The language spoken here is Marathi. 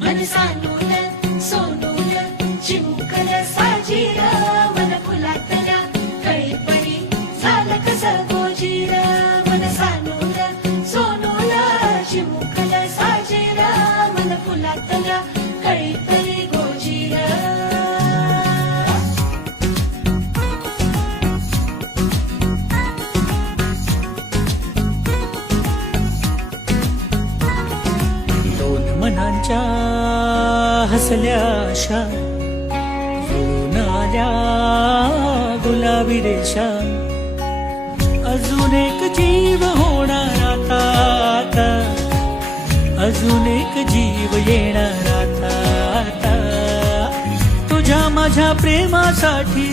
मन सानूल सोनूल चिमुकल साजीर मन फुलातल्या कळी पडी झालं कसं गोजीर मन सानूल सोनूल चिमुकल साजीर मन फुलातल्या कळी पडी गोजीर दोन मनांच्या हसल्या आशा जुळून आल्या गुलाबी रेषा अजून एक जीव होणार आता आता अजून एक जीव येणार आता आता तुझ्या माझ्या प्रेमासाठी